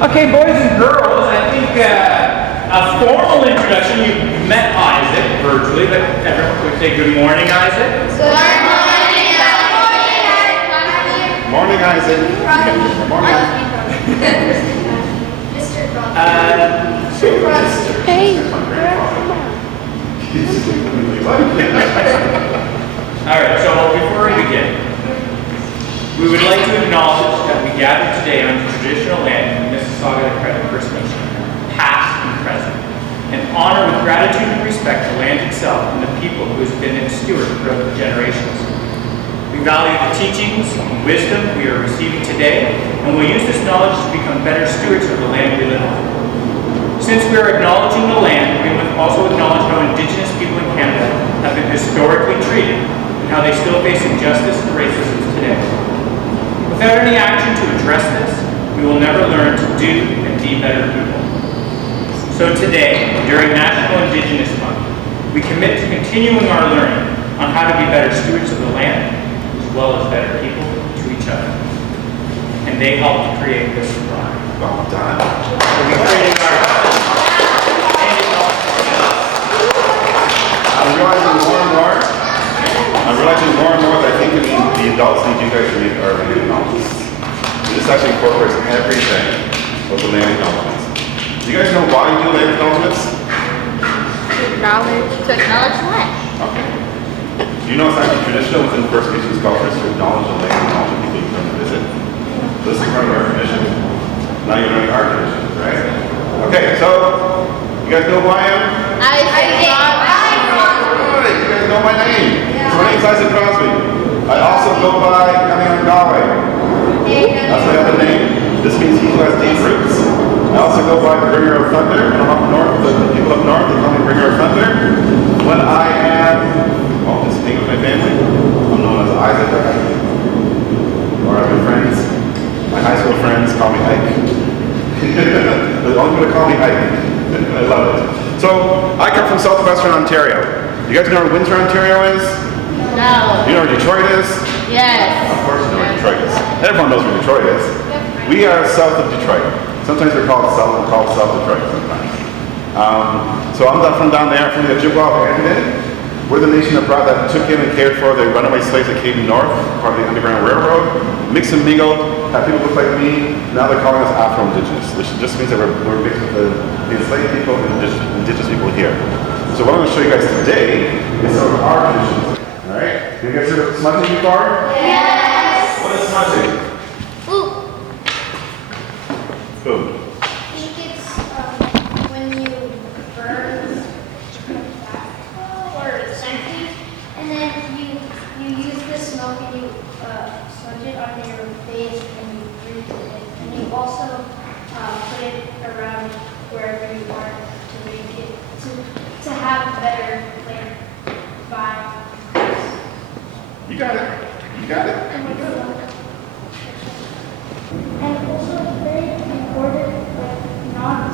Okay, boys and girls, I think a formal introduction. You've met Isaac virtually, but everyone would say good morning, Isaac. Good morning, Morning, Isaac. Morning. Mr. Crosby. Hey. Alright, so before we begin, we would like to acknowledge that we gather today on traditional land in the Mississauga of Credit First Nation, past and present, and honor with gratitude and respect the land itself and the people who has been its steward throughout the generations. We value the teachings and wisdom we are receiving today, and will use this knowledge to become better stewards of the land we live on. Since we are acknowledging the land, we must also acknowledge how Indigenous people in Canada have been historically treated and how they still face injustice and racism today. Without any action to address this, we will never learn to do and be better people. So today, during National Indigenous Month, we commit to continuing our learning on how to be better stewards of the land, as well as better people to each other. And they helped create this drive. Well done. I'm realizing more and more that I think the adults need you guys to make our land acknowledgements. This actually incorporates everything of the land acknowledgements. Do you guys know why you do land acknowledgements? To acknowledge what? Okay. Do you know it's actually traditional within First Nations cultures to acknowledge the land and acknowledge the people you come to visit? This is part of our tradition. Now you're learning our traditions, right? Okay, so you guys know who I am? Isaac Good. You guys know my name. So my name is Isaac Crosby. I also go by Galway. That's my other name. This means he who has deep roots. I also go by Bringer of Thunder. And up north, the people up north, they call me Bringer of Thunder. When I am, well, just hang with my family, I'm known as Isaac. Or I have my friends, my high school friends call me Ike. They're only going to call me Ike. I love it. So I come from southwestern Ontario. You guys know where Windsor, Ontario is? No. You know where Detroit is? Yes. Of course you know where Detroit is. Everyone knows where Detroit is. We are south of Detroit. Sometimes we're called South Detroit sometimes. So I'm not from down there, from the Ojibwa Indian. We're the nation that took in and cared for the runaway slaves that came north, part of the Underground Railroad, mixed and mingled, had people look like me. Now they're calling us Afro-Indigenous, which just means that we're mixed with the enslaved people and Indigenous people here. So what I'm going to show you guys today is some of our traditions. All right? You guys heard of smudging before? Yes. What is smudging? Food. Food. I think it's when you burn or something, and then you use the smoke and you smudge it on your face and you breathe it, and you also put it around wherever you want to make it to have better vibe. You got it. You got it. And also it's very important, not to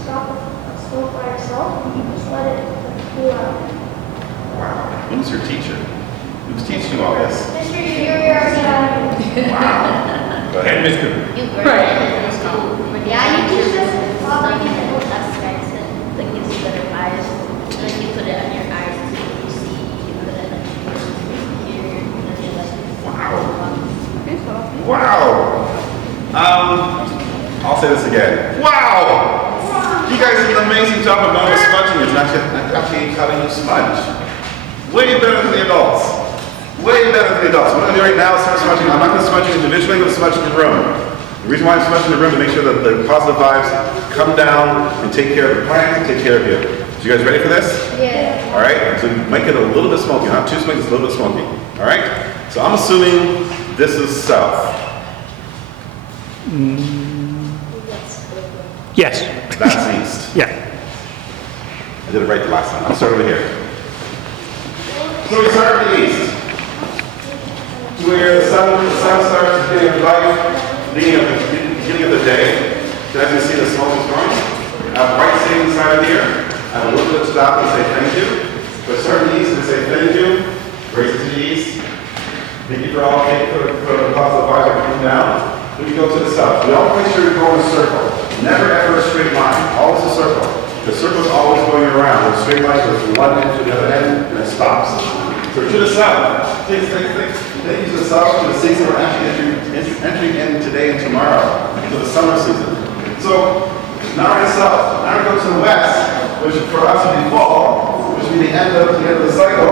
stop a stove by itself. You just let it cool out. Wow. Who's your teacher? Who's teaching you all this? Mr. Junior. Wow. Go ahead, Ms. Cooper. You burn it in school. Yeah, you teach us Stuff in the dust guys that gives you better eyes. And then you put it on your eyes so you see. You put it on your ear. And then you Wow. I'll say this again. Wow! You guys did an amazing job of knowing what smudging is and actually how to use smudge. Way better than the adults. Way better than the adults. What I'm going to do right now is start smudging. I'm not going to smudge you individually, I'm going to smudge in the room. The reason why I'm smudging in the room is to make sure that the positive vibes come down and take care of the plant and take care of you. So you guys ready for this? Yeah. All right, so make it a little bit smoky, not too smoky, just a little bit smoky. All right, so I'm assuming this is south. Yes. That's east. Yeah. I did it right the last time. I'll start over here. So we start at the east, where the sun starts the beginning of life, beginning of the day. So as you see, the smoke is growing. I have white stain inside of here. I have a little bit of stop and say thank you. But start in the east and say thank you. Raise it to the east. Thank you for all, thank you for the positive vibes that are coming down. when you go to the south. We always make sure we go in a circle. Never ever a straight line. Always a circle. The circle's always going around. The straight line goes from one end to the other end and it stops. So to the south. Take you to the south to the season we're actually entering in today and tomorrow, to the summer season. So now we're in the south. Now we go to the west, which for us would be fall, which would be the end of the cycle.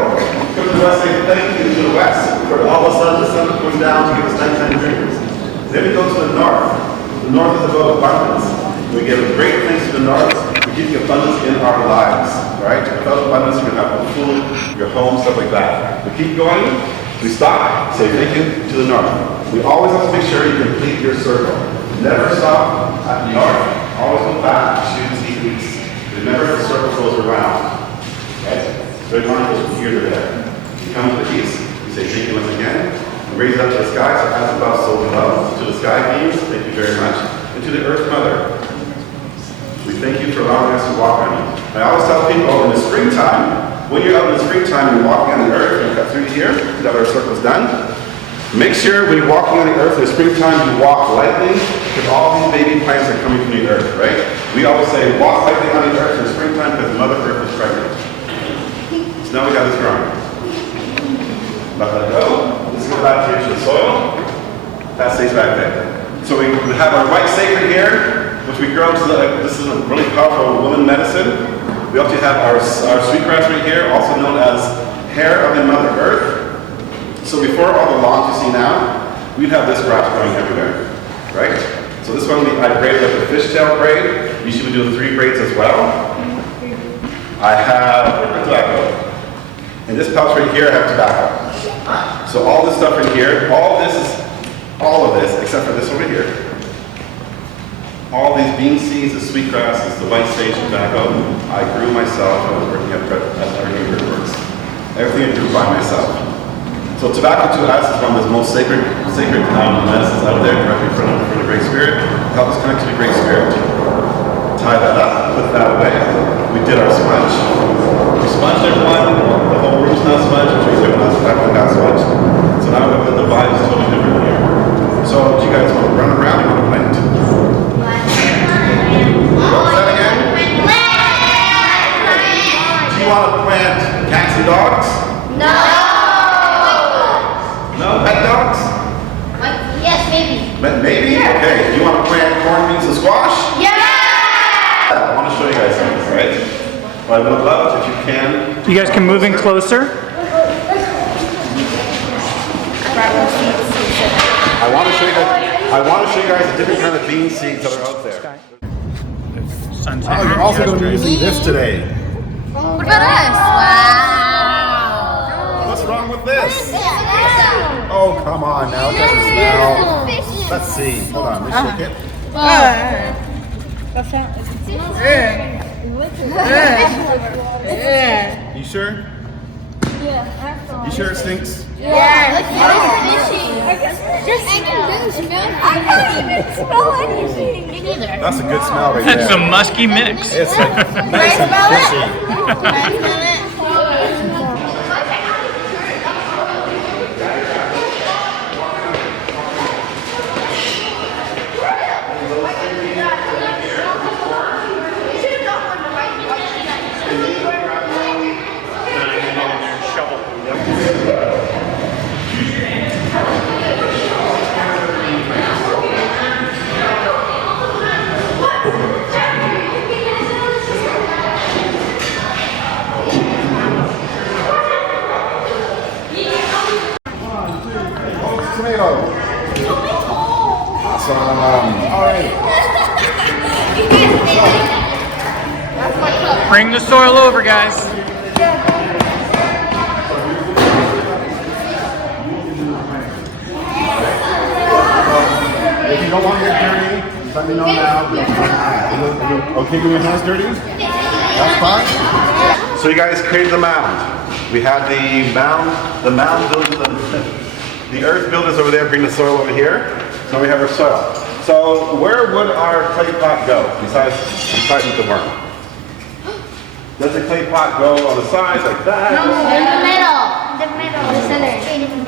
Come to the west, say thank you to the west, for all of a sudden the sun goes down to give us nighttime dreams. Then we go to the north. The north is about abundance. We give great things to the north. We give you abundance in our lives, right? Without abundance, you're going to have no food, your home, stuff like that. We keep going. We stop. Say thank you to the north. We always have to make sure you complete your circle. Never stop at the north. Always go back to the east. Remember, the circle goes around. Okay? Straight line goes from here to there. You come to the east. You say thank you once again. You raise it up to the sky. So as above, so below. To the sky beings. Thank you very much. And to the earth mother. We thank you for allowing us to walk on you. I always tell people in the springtime, when you're out in the springtime, you're walking on the earth, and you cut through here, now our circle's done. Make sure when you're walking on the earth in the springtime, you walk lightly, because all these baby plants are coming from the earth, right? We always say, walk lightly on the earth in the springtime, because Mother Earth is pregnant. So now we got this growing. Let that go. Let's go back here to the soil. That stays back there. So we have our white sacred here, which we grow to this is a really powerful woman medicine. We also have our sweetgrass right here, also known as hair of the Mother Earth. So before all the lawns you see now, we'd have this grass growing everywhere, right? So this one I braided like a fishtail braid. You should be doing 3 braids as well. I have tobacco. In this pouch right here, I have tobacco. So all this stuff right here, all of this, except for this over here. All these bean seeds, the sweetgrasses, the white sage tobacco, I grew myself when I was working at Evergreen Works. Everything I grew by myself. So tobacco to us is one of the most sacred medicines out there, directly from the Great Spirit. Help us connect to the Great Spirit. Tie that up, put that away. We did our smudge. We smudged everyone. The whole room's not smudged, which means everyone else got smudged. So now the vibe is totally different here. So do you guys want to run around or want to plant? What was that again? Do you want to plant cats and dogs? No. No? Pet dogs? Yes, maybe. Maybe? Sure. Okay. Do you want to plant corn, beans, and squash? Yeah. I want to show you guys something, alright? Well, I would love it if you can. You guys can move in closer. I want to show you guys the different kind of bean seeds that are out there. Oh, you're also going to be using this today. What about us? Wow. What's wrong with this? Oh, come on now. It doesn't smell. Let's see. Hold on. Let me shake it. You sure? Yeah. You sure it stinks? Yeah. I can't even smell anything. Me neither. That's a good smell right there. It's a musky mix. It's nice and fishy. Tomato. Awesome. All right. Bring the soil over, guys. If you don't want to get dirty, let me know now. Okay, when your hands dirty? That's fine. So you guys created the mound. We had the mound builders, the earth builders over there bring the soil over here. So we have our soil. So where would our clay pot go besides the worm? Does the clay pot go on the sides like that? No, in the middle. The middle. The center.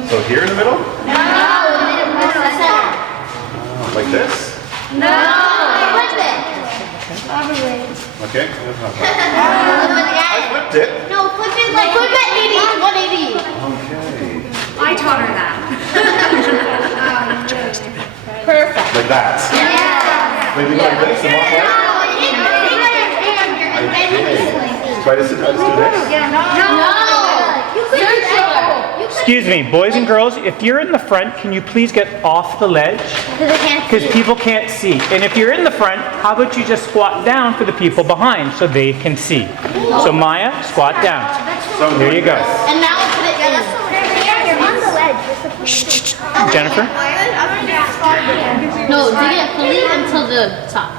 So here in the middle? No, the middle. The center. Like this? No. Flip it. Okay. I flipped it. No, flip it like flip it 80, 180. Okay. I taught her that. Perfect. Like that. Yeah. Maybe like this and walk like. Try to sit down. Let's do this. Excuse me, boys and girls, if you're in the front, can you please get off the ledge? Because people can't see. And if you're in the front, how about you just squat down for the people behind so they can see? So Maya, squat down. So There you go. And now put it in. You're on the ledge. You're supposed to Jennifer? No, dig it fully until the top.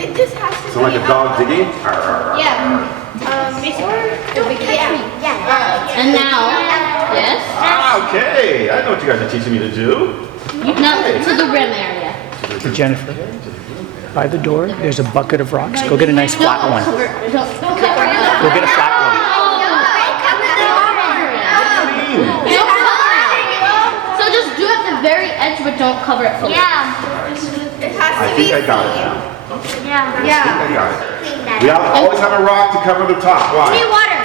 It just has to So like a dog digging? Yeah. And now, yes. Ah, okay. I know what you guys are teaching me to do. Now to the rim area. Jennifer, by the door, there's a bucket of rocks. Go get a nice flat one. Don't cover it. Go get a flat one. So just do it at the very edge, but don't cover it fully. I think I got it now. Yeah. I think I got it. We always have a rock to cover the top. Why? Water.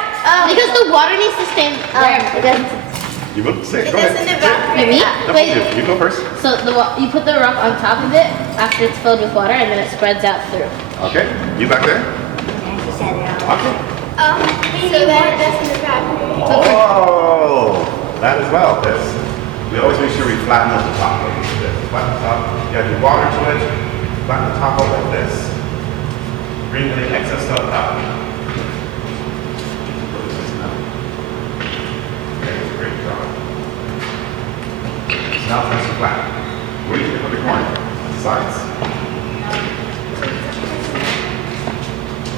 Because the water needs to stay there. You go say it. Go ahead. Me? No, Wait. you go first. So you put the rock on top of it after it's filled with water, and then it spreads out through. Okay. You back there? Okay. So that it doesn't evaporate. Oh, that as well. This. We always make sure we flatten out the top. This. Flatten the top. You add your water to it. Flatten the top out like this. Bring the excess stuff out. Okay, great job. So now it's nice and flat. Where do you put the corn? The sides?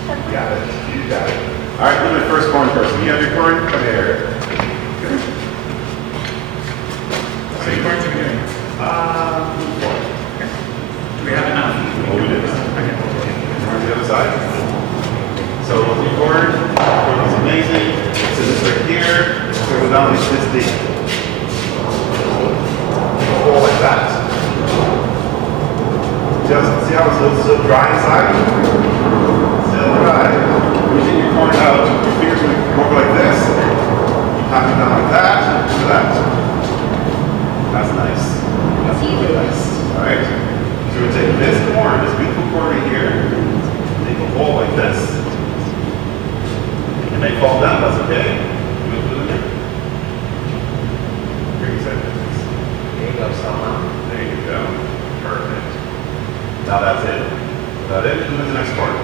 You got it. You got it. All right, who's the first corn person? You have your corn? Come here. Good. So you corn are we doing? Four. Do we have enough? Oh, we did. Okay. Corn to the other side. So your corn is amazing. So this right here, so go down like this deep. Pull like that. Just see how it's still dry inside? Still dry. Pushing your corn out, your fingers will go over like this. You pop it down like that, to that. That's nice. That's really nice. Alright? So we're going to take this corn, this beautiful corn right here, make a hole like this. It may fall down, that's okay. You want to put it in there? Here you said. There you go, Selma. There you go. Perfect. Now that's it. That it? Who's the next corn?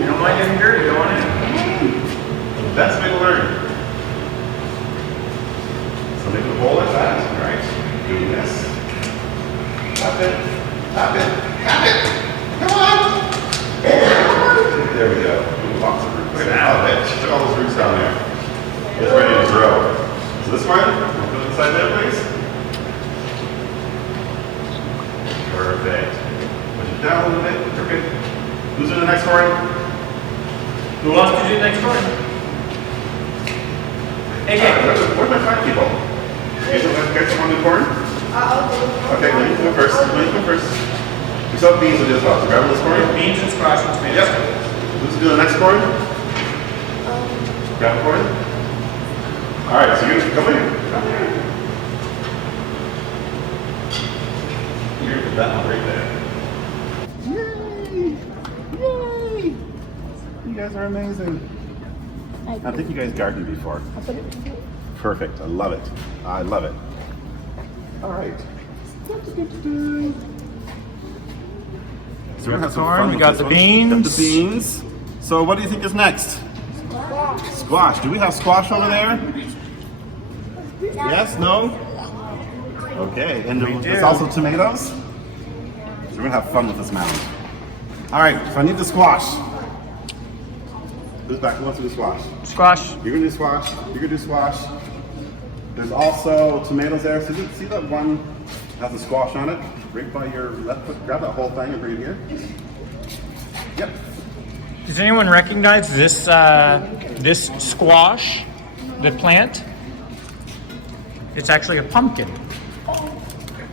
You don't mind getting dirty, go on in. That's way to learn. So make a bowl like that, right? Doing this. Tap it, tap it, tap it. Come on. There we go. Lots of roots. Look at all those roots down there. It's ready to grow. So this one, we'll put it inside there, please. Perfect. Push it down a little bit. Perfect. Who's in the next corn? Who wants to do the next corn? Hey, Where's my fine people? You guys want the corn? Okay, let me go first. Let me go first. We saw beans will do as well. So grab this corn. Beans and squash and tomatoes. Yep. Who's doing the next corn? Grab corn. All right, so you come here. Come here. You're that one right there. Yay! Yay! You guys are amazing. I think you guys gardened before. Perfect. I love it. I love it. All right. So we're gonna have some fun. We got with the this one. beans. Got the beans. So what do you think is next? Squash. Do we have squash over there? Yes? No? Okay. And there's also tomatoes? So we're gonna have fun with this mound. All right. So I need the squash. Who's back? Who wants to do squash? Squash. You're gonna do squash. You're gonna do squash. There's also tomatoes there. So see that one has the squash on it? Right by your left foot. Grab that whole thing and bring it here. Yep. Does anyone recognize this this squash, the plant? It's actually a pumpkin.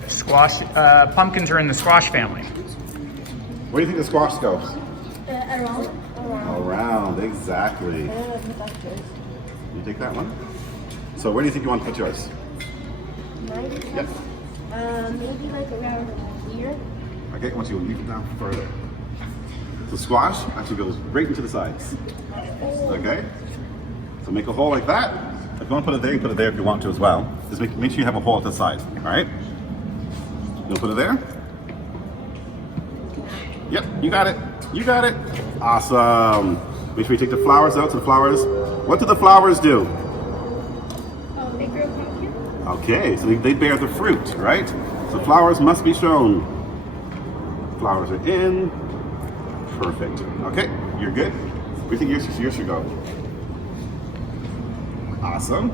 Squash, pumpkins are in the squash family. Where do you think the squash goes? Around. Around, exactly. You take that one? So where do you think you want to put yours? Mine? Yep. Maybe like around here. Okay, once you leave it down further. The squash actually goes right into the sides. Okay? So make a hole like that. If you want to put it there, you can put it there if you want to as well. Just make sure you have a hole at the side. Alright? You'll put it there? Yep, you got it. You got it. Awesome. Make sure you take the flowers out. So the flowers, what do the flowers do? They grow pumpkin. Okay, so they bear the fruit, right? So flowers must be shown. Flowers are in. Perfect. Okay, you're good. Where do you think yours should go? Awesome.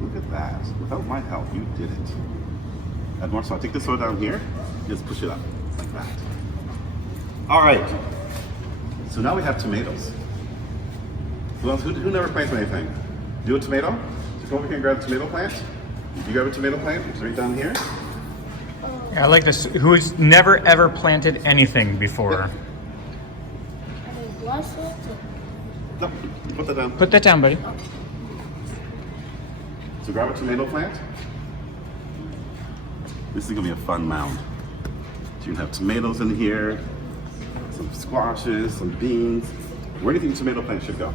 Look at that. Without my help, you did it. Add more salt. Take this one down here. Just push it up like that. All right. So now we have tomatoes. Who never plants anything? Do a tomato? Just go over here and grab a tomato plant. You grab a tomato plant. It's right down here. Yeah, I like this. Who's never ever planted anything before? No, put that down. Put that down, buddy. So grab a tomato plant. This is gonna be a fun mound. So you can have tomatoes in here, some squashes, some beans. Where do you think the tomato plant should go?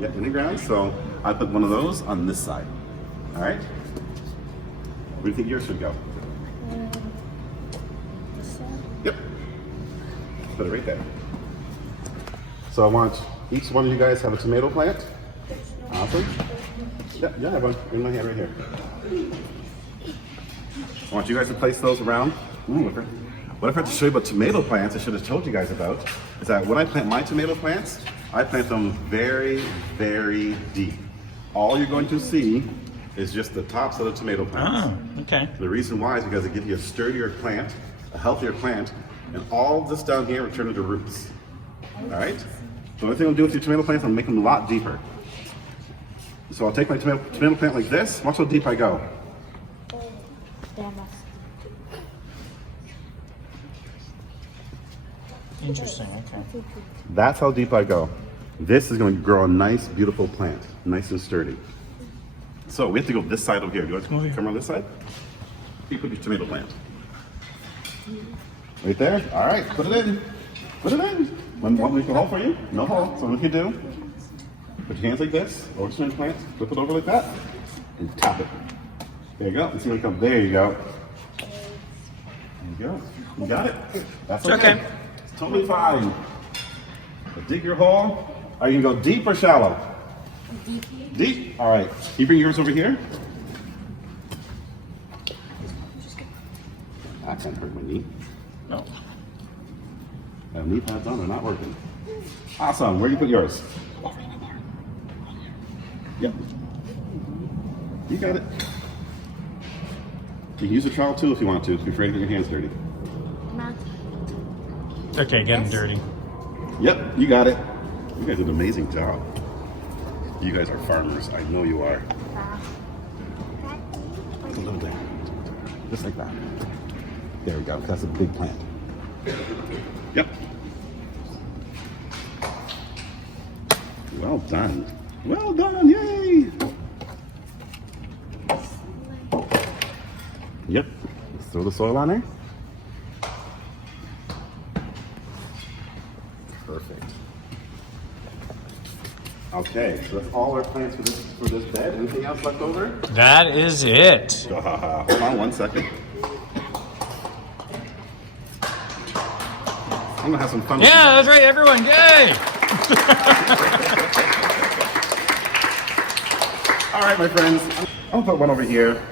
Yeah, in the ground. So I put one of those on this side. All right. Where do you think yours should go? Yep. Put it right there. So I want each one of you guys have a tomato plant. Awesome. Yeah, I have one in my hand right here. I want you guys to place those around. Ooh, what I forgot to show you about tomato plants, I should have told you guys about, is that when I plant my tomato plants, I plant them very, very deep. All you're going to see is just the tops of the tomato plants. Oh, okay. The reason why is because it gives you a sturdier plant, a healthier plant, and all this down here will turn into roots. All right? So the only thing I'll do with your tomato plants, I'll make them a lot deeper. So I'll take my tomato plant like this. Watch how deep I go. Interesting, okay. That's how deep I go. This is going to grow a nice, beautiful plant, nice and sturdy. So we have to go this side over here. Do you want to come on this side? You put your tomato plant. Right there? All right, put it in. Put it in. Want me to hold for you? No hold. So what you do, put your hands like this, over the tomato plant, flip it over like that, and tap it. There you go. Let's see what comes. There you go. There you go. You got it? That's okay. It's totally fine. But dig your hole. Are you going to go deep or shallow? Deep. Deep? All right. Can you bring yours over here? That can't hurt my knee. No. Knee pads on, they're not working. Awesome. Where do you put yours? Yep. You got it. You can use a trowel too if you want to. Be afraid to get your hands dirty. Okay, getting dirty. Yep, you got it. You guys did an amazing job. You guys are farmers. I know you are. A little bit. Just like that. There we go. That's a big plant. Yep. Well done. Well done. Yay. Yep. Let's throw the soil on there. Perfect. Okay, so that's all our plants for this bed. Anything else left over? That is it. Hold on 1 second. I'm gonna have some fun. Yeah, that's right, everyone. Yay! All right, my friends. I'll put one over here,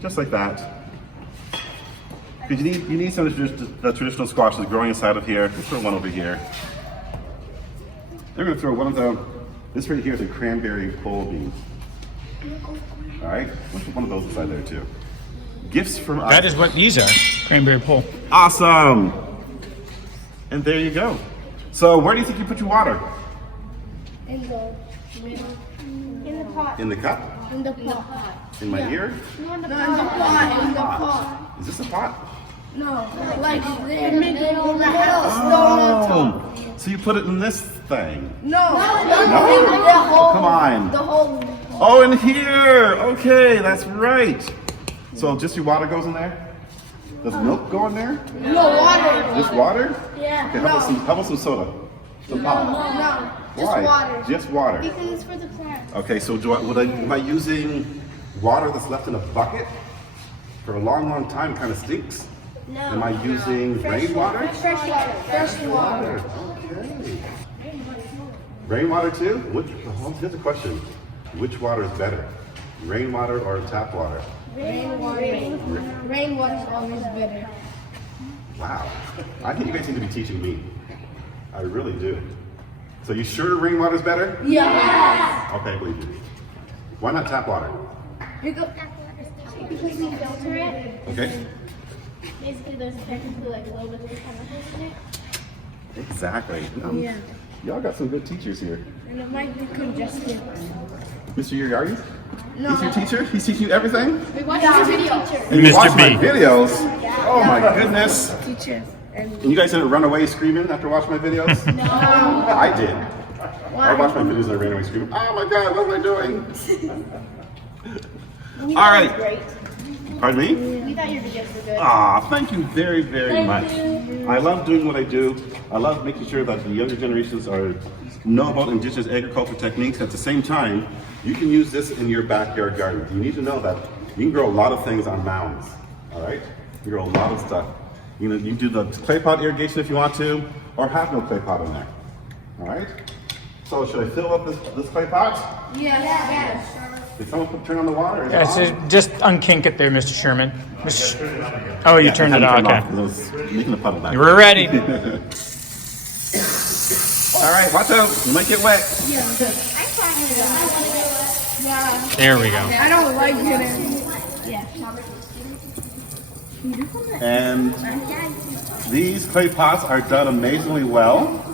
just like that. Because you need some of the traditional squashes growing inside of here. We'll throw one over here. They're gonna throw one of the. This right here is a cranberry pole bean. All right, we'll put one of those inside there too. Gifts from us. That is what these are. Cranberry pole. Awesome. And there you go. So where do you think you put your water? In the pot. In the cup? In the pot. In my ear? No, in the pot. In the pot. Is this a pot? No, like in the middle of the house. Oh, so you put it in this thing? No. Oh, come on. The whole. Oh, in here. Okay, that's right. So just your water goes in there? Does milk go in there? No water. Just water? Yeah. Okay, how about some soda? Some pop? No. Just Why? water. Just water. Because it's for the plants. Okay, so am I using water that's left in a bucket for a long, long time? Kind of stinks. No. Am I using rainwater? Fresh water. Fresh water. Okay. Rainwater too? Here's a question. Which water is better? Rainwater or tap water? Rainwater is always better. Wow. I think you guys need to be teaching me. I really do. So you sure rainwater is better? Yeah. Okay, I believe you. Why not tap water? Because we filter it. Okay. Basically, there's technically like a little bit of chemicals in it. Exactly. Yeah. Y'all got some good teachers here. And it might be congested. Mr. Yuri, No. he's your teacher? He's teaching you everything? We watch your videos. And you Mr. watch my B. videos? Oh my goodness. Teacher. And you guys didn't run away screaming after watching my videos? No. I did. I watched my videos and I ran away screaming, oh my God, what am I doing? All right. Great. Pardon me? We thought your videos were good. Ah, thank you very, very much. I love doing what I do. I love making sure that the younger generations know about indigenous agriculture techniques. At the same time, you can use this in your backyard garden. You need to know that you can grow a lot of things on mounds. All right? You grow a lot of stuff. You do the clay pot irrigation if you want to, or have no clay pot in there. All right? So should I fill up this clay pot? Yes. Did someone turn on the water? Is it Yes, on? just unkink it there, Mr. Sherman. Oh, you turned it on. Okay. I was making a puddle back. We're ready. All right, watch out. You might get wet. There we go. I don't like it. And these clay pots are done amazingly well.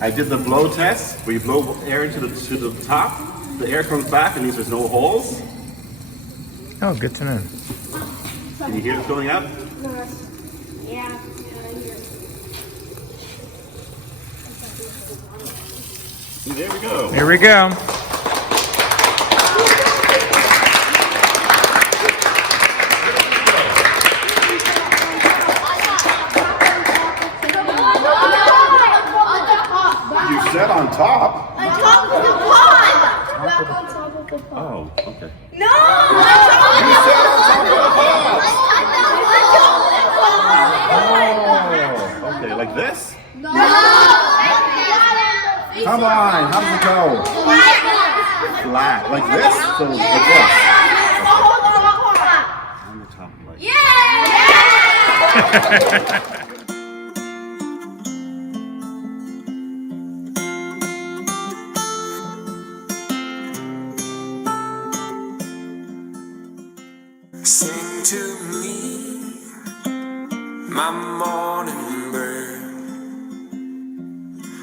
I did the blow test where you blow air to the top. The air comes back and means there's no holes. Oh, good to know. Can you hear it going up? Yeah. There we go. Here we go. You said on top. On top of the pot. Back on top of the pot. Oh, okay. No! You said on top of the pot. Oh, okay, like this? No! Come on, how does it go? Flat, like this? So like this. On the top, like. Sing to me, my morning bird,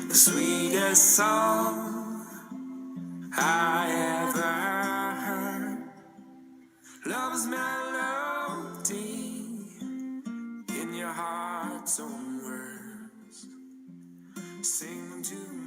the sweetest song I ever heard. Love's melody in your heart's own words. Sing to me.